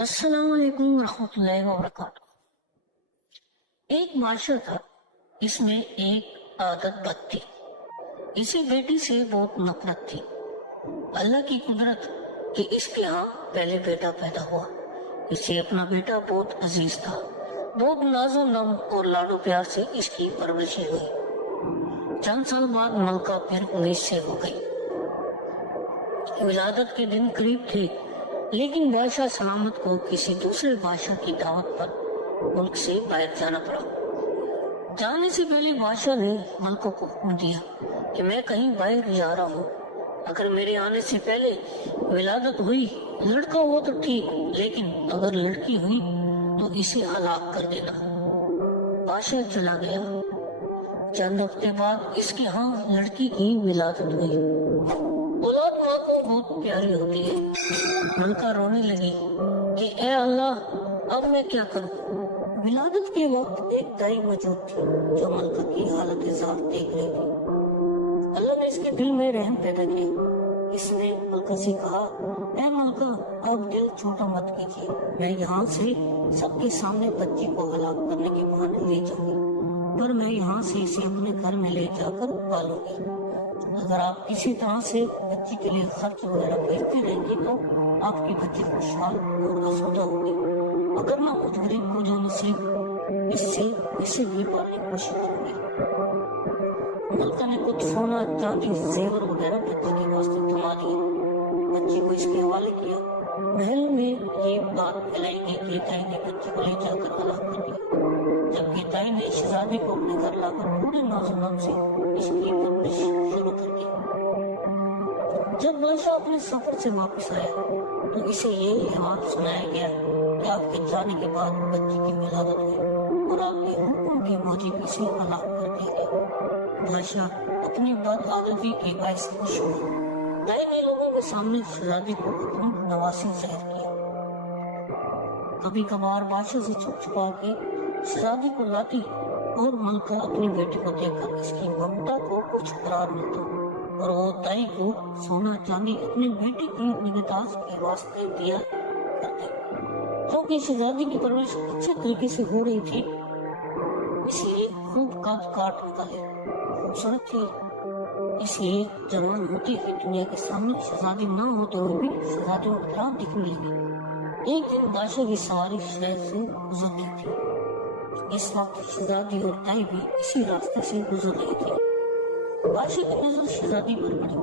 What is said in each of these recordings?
السلام علیکم ورحمۃ اللہ وبرکاتہ۔ ایک معاشرہ تھا، اس میں ایک عادت بد تھی، اسی بیٹی سے بہت نفرت تھی۔ اللہ کی قدرت کہ اس کے ہاں پہلے بیٹا پیدا ہوا، اسے اپنا بیٹا بہت عزیز تھا، بہت ناز و نم اور لاڈو پیار سے اس کی پرورش ہوئی۔ چند سال بعد ملکہ پھر 19 سے ہو گئی۔ ولادت کے دن قریب تھے، لیکن بادشاہ سلامت کو کسی دوسرے بادشاہ کی دعوت پر ملک سے باہر جانا پڑا۔ جانے سے پہلے بادشاہ نے ملکوں کو حکم دیا کہ میں کہیں باہر جا رہا ہوں، اگر میرے آنے سے پہلے ولادت ہوئی، لڑکا ہوا تو ٹھیک، لیکن اگر لڑکی ہوئی تو اسے ہلاک کر دینا۔ بادشاہ چلا گیا۔ چند ہفتے بعد اس کے ہاں لڑکی کی ولادت ہوئی۔ اولاد ماں کو بہت پیاری ہوتی ہے۔ ملکہ رونے لگی کہ اے اللہ، اب میں کیا کروں؟ ولادت کے وقت ایک دائی موجود تھی جو ملکہ کی حالت ذات دیکھ رہی تھی۔ اللہ نے اس کے دل میں رحم پیدا کیا۔ اس نے ملکہ سے کہا، اے ملکہ، اب دل چھوٹا مت کیجیے، میں یہاں سے سب کے سامنے بچی کو ہلاک کرنے کے بہانے لے جاؤں گی، پر میں یہاں سے اسے اپنے گھر میں لے جا کر پالوں گی۔ اگر آپ کسی طرح سے بچی کے لیے خرچ وغیرہ بھیجتے رہیں گے تو آپ کی بچی خوشحال اور آسودہ ہوگی، اگر نہ کچھ غریب کو جو نصیب اسے بھی پالنے کی کوشش کروں گی۔ ملکہ نے کچھ سونا، چاندی، زیور وغیرہ بچی کے واسطے تھما دیا، بچی کو اس کے حوالے کیا۔ محل میں یہ بات پھیلائی گئی کہ تائی نے بچی کو لے جا کر ہلاک کر دیا، جبکہ تائی نے شہزادی کو اپنے گھر لا کر پورے ناز و نام سے اس کی پرورش شروع کر دی۔ جب بادشاہ اپنے سفر سے واپس آیا تو اسے یہ احوال سنایا گیا کہ آپ کے جانے کے بعد بچی کی ولادت ہوئی اور آپ کے حکم کے موجب اسے ہلاک کر دیا گیا۔ بادشاہ اپنی بد عادتی کے باعث خوش ہوا۔ دائی نے لوگوں کے سامنے شہزادی کو اپنی نوازی ظاہر کیا۔ کبھی کبھار بادشاہ سے چھپ چھپا کے شہزادی کو لاتی اور ملکہ اپنی بیٹی کو دیکھ کر اس کی ممتا کو کچھ قرار ملتا اور وہ دائی کو سونا چاندی اپنی بیٹی کی نگہداشت کے واسطے دیا کرتے۔ کیونکہ شہزادی کی پرورش اچھے طریقے سے ہو رہی تھی، اس لیے خوب کاٹ نکالے، خوبصورت تھی، اس لیے جوان ہوتی ہوئی دنیا کے سامنے شہزادی نہ ہوتے ہوئے بھی شہزادی کو طرح دکھنے لگی۔ ایک دن بادشاہ کی سواری شہر سے گزر رہی تھی۔ اس وقت شہزادی اور دائی بھی اسی راستے سے گزر رہی تھی۔ بادشاہ کی نظر شہزادی پر پڑی،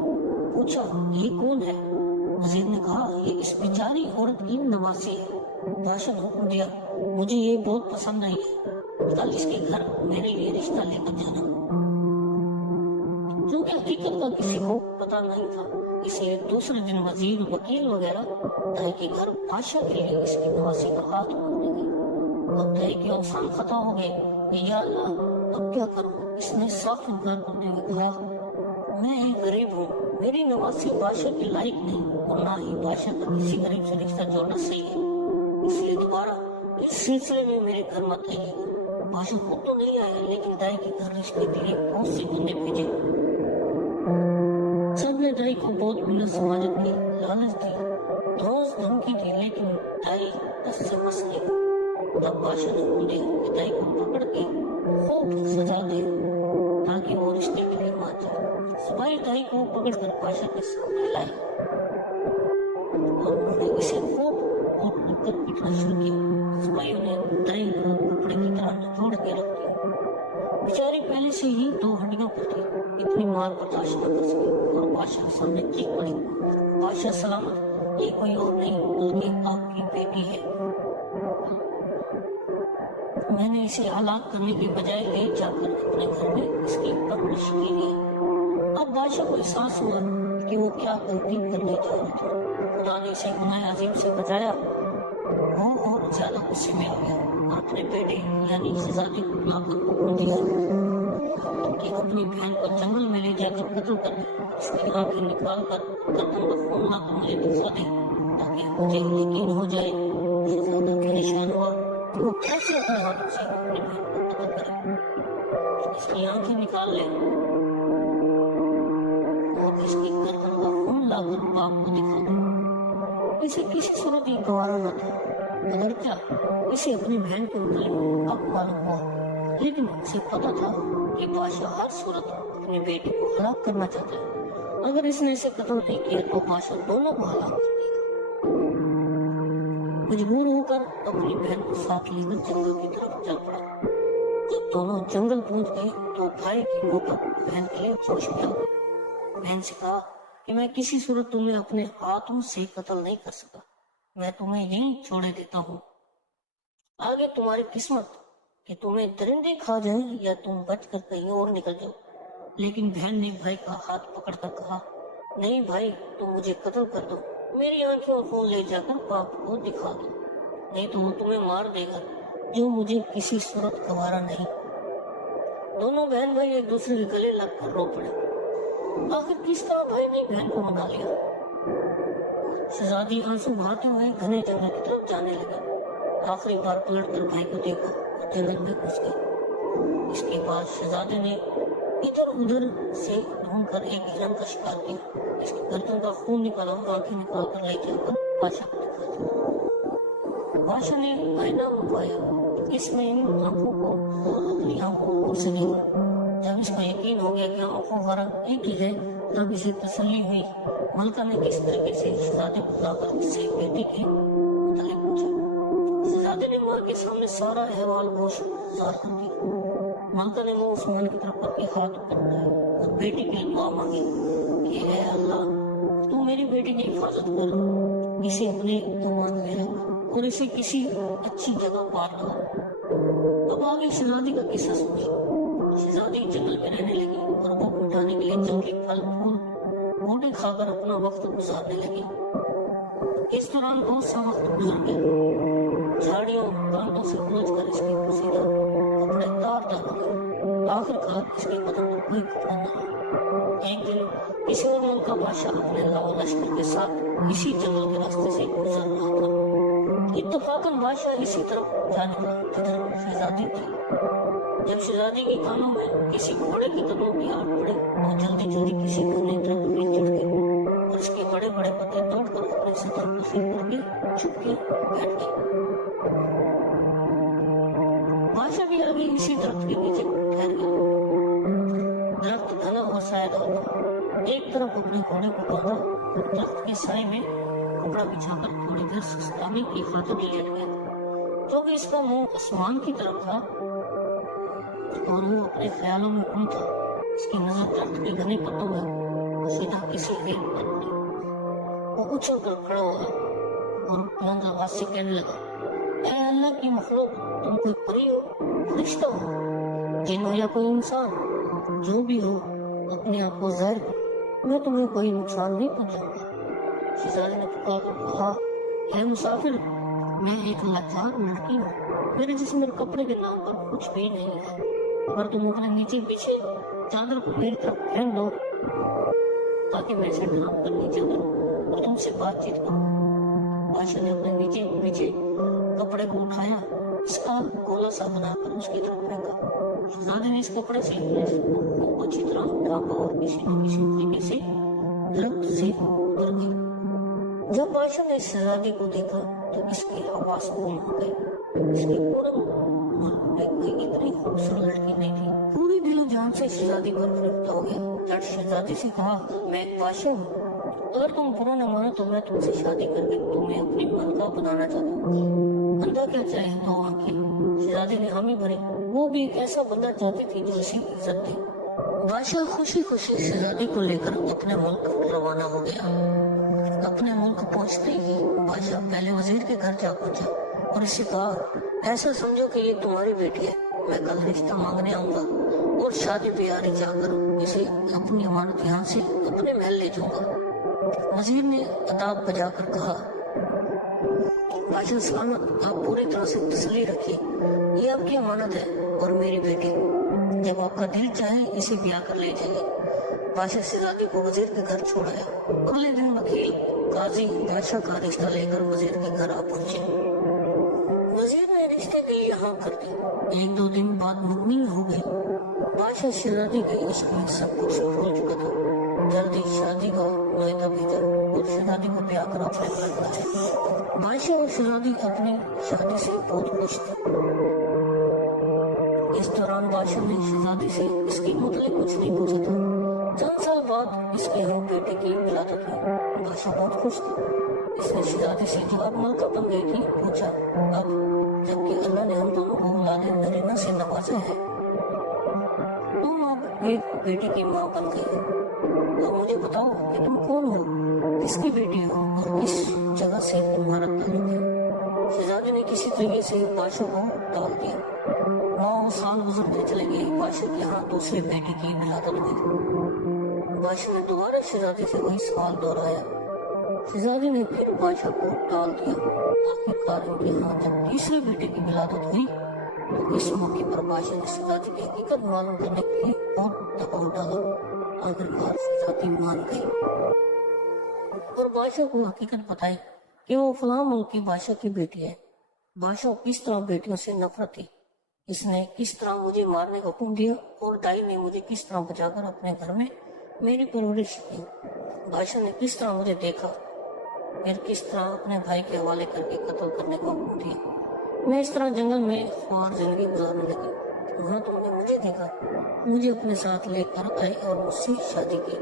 پوچھا، یہ کون ہے؟ وزیر نے کہا، یہ اس بیچاری عورت کی نواسی ہے۔ بادشاہ نے حکم دیا، مجھے یہ بہت پسند نہیں ہے، کل اس کے گھر میرے لیے رشتہ لے کر جانا۔ کیونکہ حقیقت کا کسی کو پتہ نہیں تھا، اس لیے دوسرے دن وزیر، وکیل وغیرہ دائی کے گھر بادشاہ کے لیے اس کی نواسی کا ہاتھ پکڑنے گئے۔ اب دائی کے افسان ختم ہو گئے کہ یا اللہ، اب کیا کروں؟ اس نے صاف انکار کرتے ہوئے کہا، میں ایک غریب ہوں، میری نواسی بادشاہ کے لائق نہیں، اور نہ ہی بادشاہ کا کسی غریب سے رشتہ جوڑنا صحیح ہے، اس لیے دوبارہ اس سلسلے میں میرے گھر مت آئیے گا۔ بادشاہ خود تو نہیں آیا، لیکن دائی کے گھر رشتے کے لیے بہت سے بندے بھیجے۔ سب نے دائی کو بہت منت سماجت کی، لالچ دی، روز دھمکی دی، لیکن دائی دس سے مس نہیں۔ تب بادشاہ نے حکم دیا کہ دائی کو پکڑ کے خوب سزا دے تاکہ وہ رشتے کے لیے مان جائے۔ سپاہی دائی کو پکڑ کر بادشاہ کے سامنے لائے اور انہوں نے اسے خوب اور نکل پیٹنا شروع کیا۔ سپاہیوں نے دائی کو کپڑے کی طرح نچوڑ کے رکھ دیا۔ بیچاری پہلے سے ہی دو ہڈیوں پر تھی، اتنی مار برداشت نہ کر سکی اور بادشاہ کے سامنے چیخ پڑی، بادشاہ سلامت، یہ کوئی اور نہیں بلکہ آپ کی بیٹی ہے، میں نے اسے ہلاک کرنے کے بجائے لے جا کر اپنے گھر میں اس کی پرورش کی ہے۔ اب بادشاہ کو احساس ہوا کہ وہ کیا غلطی کرنے جا رہا تھا۔ خدا نے اسے گناہ عظیم سے بچایا۔ وہ اور زیادہ غصے میں آ گیا اور اپنے بیٹے یعنی شہزادی کو بلا کر حکم دیا کہ اپنی بہن کو جنگل میں لے جا کر قتل کر اس کی آنکھیں نکال کر گردن کا خون لا کر مجھے دکھا دے تاکہ مجھے یقین ہو جائے۔ شہزادہ پریشان ہوا کہ وہ کیسے اپنے ہاتھوں سے اپنی بہن کو قتل کرے، اس کی آنکھیں نکال لے اور اس کی گردن کا خون لا کر باپ کو دکھا دے۔ इसे किसी सूरत ही गंवारा न था। अगर क्या इसे अपनी बहन के मुताबिक अब मालूम हुआ, लेकिन उसे पता था कि बादशाह हर सूरत अपनी बेटी को हलाक करना चाहता है। अगर इसने इसे कत्ल नहीं किया तो बादशाह दोनों को हलाक कर देगा। मजबूर होकर अपनी बहन को साथ लेकर जंगल की तरफ चल पड़ा। जब दोनों जंगल पहुंच गए तो भाई की मोहब्बत बहन के लिए जोश में आ गई। बहन से कहा कि मैं किसी सूरत तुम्हें अपने हाथों से कत्ल नहीं कर सका, मैं तुम्हें यहीं छोड़े देता हूँ। आगे तुम्हारी किस्मत कि तुम्हें दरिंदे खा जाएं या तुम बचकर कहीं और निकल जाओ। लेकिन बहन ने भाई का हाथ पकड़कर कहा, नहीं भाई, तुम मुझे कत्ल कर दो, मेरी आंखों को ले जाकर पाप को दिखा दो, नहीं तो वो तुम्हें मार देगा, जो मुझे किसी सूरत गंवारा नहीं। दोनों बहन भाई एक दूसरे के गले लगकर रो पड़े। आखिर किस तरह भाई ने बहन को मना लिया। शहजादी आंसू बहाते हुए घने जंगल की तरफ जाने लगी। आखिरी बार पलट कर भाई को देखा और जंगल में घुस गई। इसके बाद शहजादी ने इधर उधर से ढूंढकर एक हिरन का शिकार किया। इसकी गर्दन का खून निकाला और आंखें निकाल कर ले जाकर बादशाह को दिखा दिया। बादशाह ने आईना मंगवाया, इसमें इन आंखों को और अपनी आंखों को से देखा। जब इसको यकीन हो गया कि आंखों का रंग एक ही है, तब इसे तसल्ली हुई। मलका ने किस तरीके से शहजादी को बुलाकर इससे बेटी के मुतालिक पूछा। शहजादी ने मां के सामने सारा अहवाल गोश गुजार कर दिया। मलका ने मुंह उस्मान की तरफ अपने हाथ ऊपर उठाए और बेटी के लिए दुआ मांगी कि हे अल्लाह, तू मेरी बेटी की हिफाजत कर, इसे अपने ईमान में रख और इसे किसी अच्छी जगह पार दो। अब आगे शहजादी का किस्सा सुनिए। शहजादी जंगल में रहने लगी और भूख मिटाने के लिए जंगली फल फूल बूटे खाकर अपना वक्त गुजारने लगी। इस दौरान बहुत सा वक्त गुजर गया। झाड़ियों कांटों से उलझ कर इसकी कसीदा कपड़े तार हो गए। आखिरकार इसकी बदन में कोई कपड़ा न रहा। एक दिन किसी और मुल्क का बादशाह अपने लावा लश्कर के साथ इसी जंगल के रास्ते से गुजर रहा था। इत्तफाकन बादशाह इसी तरफ जाने लगा जिधर शहजादी थी। जब शहजादी के कानों में किसी घोड़े की कदमों की आड़ पड़ी तो जल्दी जल्दी किसी घने दरख्त में चढ़ गई और उसके बड़े बड़े पत्ते तोड़कर अपने सर पर करके छुप के बैठ गई। बादशाह भी आगे इसी दरख्त के नीचे ठहर गया। दरख्त घना और सायेदार था। एक तरफ अपने घोड़े को बांधा और दरख्त के साए में कपड़ा बिछाकर थोड़ी देर सुस्ताने की खातिर लेट गया। क्योंकि इसका मुंह आसमान की तरफ था और वो अपने ख्यालों में गुम था। इसकी नजर दरख्त के घने पत्तों में सीधा किसी एक पर पड़ी। वो उछल कर खड़ा हुआ और बुलंद आवाज से कहने लगा, ऐ अल्लाह की मखलूक, तुम कोई परी हो, फरिश्ता हो, जिन हो या कोई इंसान, जो भी हो अपने आप को जाहिर करो, मैं तुम्हें कोई नुकसान नहीं पहुंचाऊंगा। शहजादी ने पुकार कहा, है मुसाफिर, मैं एक लाचार लड़की हूँ, मेरे जिस्म और कपड़े के नाम पर कुछ भी नहीं है। अगर तुम अपने नीचे पीछे चादर को मेरी तरफ फेंक दो ताकि मैं इसे ढांप कर नीचे करूं और तुमसे बातचीत करूं। बादशाह ने अपने नीचे पीछे कपड़े को उठाया, इसका गोला सा बनाकर उसकी तरफ फेंका। शहजादी ने इस कपड़े से अच्छी तरह ढांपा और किसी न किसी तरीके से दरख्त से उतर गई। जब बादशाह ने शहजादी को देखा तो इसकी आवाज गुम हो गई। इसकी कोई इतनी खूबसूरत लड़की नहीं थी। पूरी दिलो जान से शहजादी पर गिरफ्तार हो गया। जट शहजादी से कहा, मैं एक बादशाह हूँ, अगर तुम बुरा न मानो तो मैं तुमसे शादी करके तुम्हें अपनी मलका बनाना चाहता हूँ। बंदा क्या चाहे दो आंखें। शहजादी ने हामी भरी। वो भी एक ऐसा बंदा चाहती थी जो इसी की इज्जत दे। बादशाह खुशी खुशी शहजादी को लेकर अपने मुल्क रवाना हो गया। अपने मुल्क पहुंचते ही बादशाह पहले वजीर के घर जा पहुंचा और इसे कहा, ऐसा समझो कि ये तुम्हारी बेटी है, मैं कल रिश्ता मांगने आऊंगा और शादी ब्याह जाकर इसे अपनी अमानत यहाँ से अपने महल ले जाऊंगा। वजीर ने अताब बजाकर कहा, बादशाह सलामत, आप पूरी तरह से तसल्ली रखिए, ये आपकी अमानत है और मेरी बेटी, जब आपका दिल चाहे इसे ब्याह कर ले जाइए। बादशाह शहजादी को वजीर के घर छोड़ाया। अगले दिन वकील काजी बादशाह का रिश्ता लेकर वजीर के घर आ पहुंचे। वजीर ने रिश्ते के यहाँ कर दी। एक दो दिन बाद मुकम्मल हो गई। बादशाह शहजादी के इश्क में सब कुछ भूल चुका था। जल्दी शादी का वायदा भेजा और शहजादी को ब्याह कर अपने घर पहुंचे। बादशाह और शहजादी अपनी शादी से बहुत खुश थे। इस दौरान बादशाह ने शहजादी से इसके मुतालिक कुछ नहीं पूछा था। चंद साल बाद इसके यहाँ बेटे की विलादत हुई। बादशाह बहुत खुश था। इसने शहजादी से जो अब मलका बन गई थी पूछा, अब जबकि अल्लाह ने हम दोनों को औलाद नरीना से नवाजा है, तुम अब एक बेटे की माँ बन गई, तो मुझे बताओ कि तुम कौन हो, किसकी बेटी हो और किस जगह से तुम्हारा ताल्लुक है। शहजादी ने किसी तरीके से बादशाह को टाल दिया। 9 साल गुजरते चले गए। बादशाह के यहाँ दूसरे बेटे की विलादत हुई। बादशाह ने दोबारा शहजादी से वही सवाल दोहराया। शहजादी ने फिर बादशाह को टाल दिया। आखिरकार उनके यहाँ जब तीसरे बेटे की विलादत हुई तो इस मौके पर बादशाह ने शहजादी की हकीकत मालूम करने के लिए और दबाव डाला। आखिरकार शहजादी मान गई और बादशाह को हकीकत बताई कि वो फलां मुल्क की बादशाह की बेटी है। बादशाह किस तरह बेटियों से नफरत थी, इसने किस तरह मुझे मारने का हुक्म दिया और दाई ने मुझे किस तरह बचाकर अपने घर में मेरी परवरिश की। बादशाह ने किस तरह मुझे देखा, फिर किस तरह अपने भाई के हवाले करके कत्ल करने का हुक्म दिया। मैं इस तरह जंगल में ख्वार जिंदगी गुजारने लगी। वहाँ तुमने मुझे देखा, मुझे अपने साथ लेकर आई और मुझसे शादी की।